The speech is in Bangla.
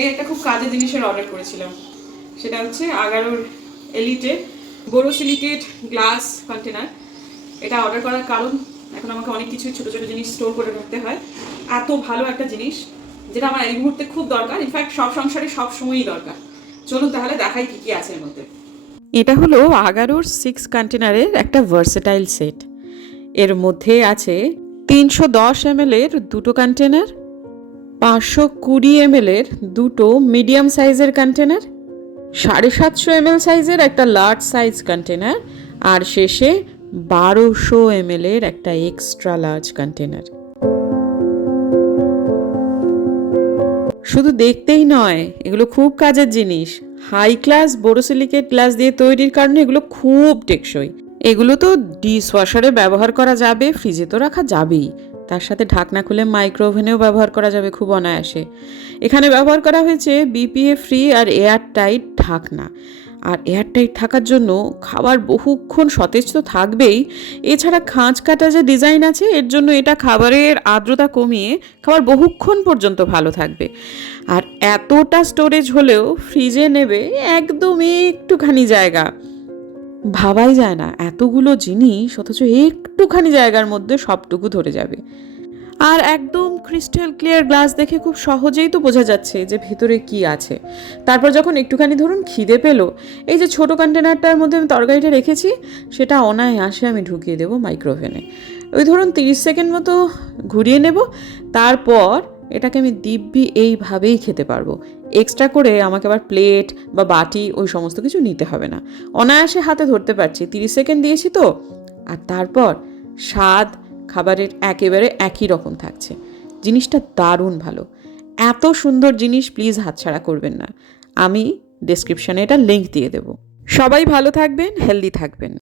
এই একটা খুব কাজের জিনিসের অর্ডার করেছিলাম, সেটা হচ্ছে আগারোর এলিটের বোরোসিলিকেট গ্লাস কন্টেনার। এটা অর্ডার করার কারণ, এখন আমাকে অনেক কিছু ছোটো ছোটো জিনিস স্টোর করে রাখতে হয়। এত ভালো একটা জিনিস যেটা আমার এই মুহূর্তে খুব দরকার, ইনফ্যাক্ট সব সংসারে সব সময়ই দরকার। চলুন তাহলে দেখাই কি কি আছে এর মধ্যে। এটা হলো আগারোর 6 কন্টেনারের একটা ভার্সেটাইল সেট। এর মধ্যে আছে 310 ml এর দুটো কন্টেনার, 520 ml এর দুটো মিডিয়াম সাইজের কন্টেনার, 750 ml সাইজের একটা লার্জ সাইজ কন্টেনার, আর শেষে 1200 ml এর একটা এক্সট্রা লার্জ কন্টেনার। শুধু দেখতেই নয়, এগুলো খুব কাজের জিনিস। হাই ক্লাস বোরোসিলিকেট গ্লাস দিয়ে তৈরির কারণে এগুলো খুব টেকসই। এগুলো তো ডিশ ওয়াশারে ব্যবহার করা যাবে, ফ্রিজে তো রাখা যাবেই, তার সাথে ঢাকনা খুলে মাইক্রো ওভেনেও ব্যবহার করা যাবে খুব অনায়াসে। এখানে ব্যবহার করা হয়েছে বিপিএ ফ্রি আর এয়ার টাইট ঢাকনা। আর এয়ার টাইট থাকার জন্য খাবার বহুক্ষণ সতেজ তো থাকবেই, এছাড়া খাঁজ কাটা যে ডিজাইন আছে এর জন্য এটা খাবারের আর্দ্রতা কমিয়ে খাবার বহুক্ষণ পর্যন্ত ভালো থাকবে। আর এতটা স্টোরেজ হলেও ফ্রিজে নেবে একদম একটুখানি জায়গা। ভাবাই যায় না এতগুলো জিনিস অথচ একটুখানি জায়গার মধ্যে সবটুকু ধরে যাবে। আর একদম ক্রিস্টাল ক্লিয়ার গ্লাস দেখে খুব সহজেই তো বোঝা যাচ্ছে যে ভিতরে কি আছে। তারপর যখন একটুখানি ধরুন খিদে পেলো, এই যে ছোটো কন্টেনারটার মধ্যে আমি তরকারিটা রেখেছি, সেটা অনায়াসে আমি ঢুকিয়ে দেবো মাইক্রোওভেনে। ওই ধরুন 30 সেকেন্ড মতো ঘুরিয়ে নেব, তারপর এটাকে আমি দিব্যি এইভাবেই খেতে পারবো। এক্সট্রা করে আমাকে আবার প্লেট বা বাটি ওই সমস্ত কিছু নিতে হবে না, অনায়াসে হাতে ধরতে পারছি, 30 সেকেন্ড দিয়েছি তো। আর তারপর স্বাদ খাবারের একেবারে একই রকম থাকছে। জিনিসটা দারুণ ভালো। এত সুন্দর জিনিস প্লিজ হাতছাড়া করবেন না। আমি ডেসক্রিপশানে এটা লিঙ্ক দিয়ে দেব। সবাই ভালো থাকবেন, হেলদি থাকবেন।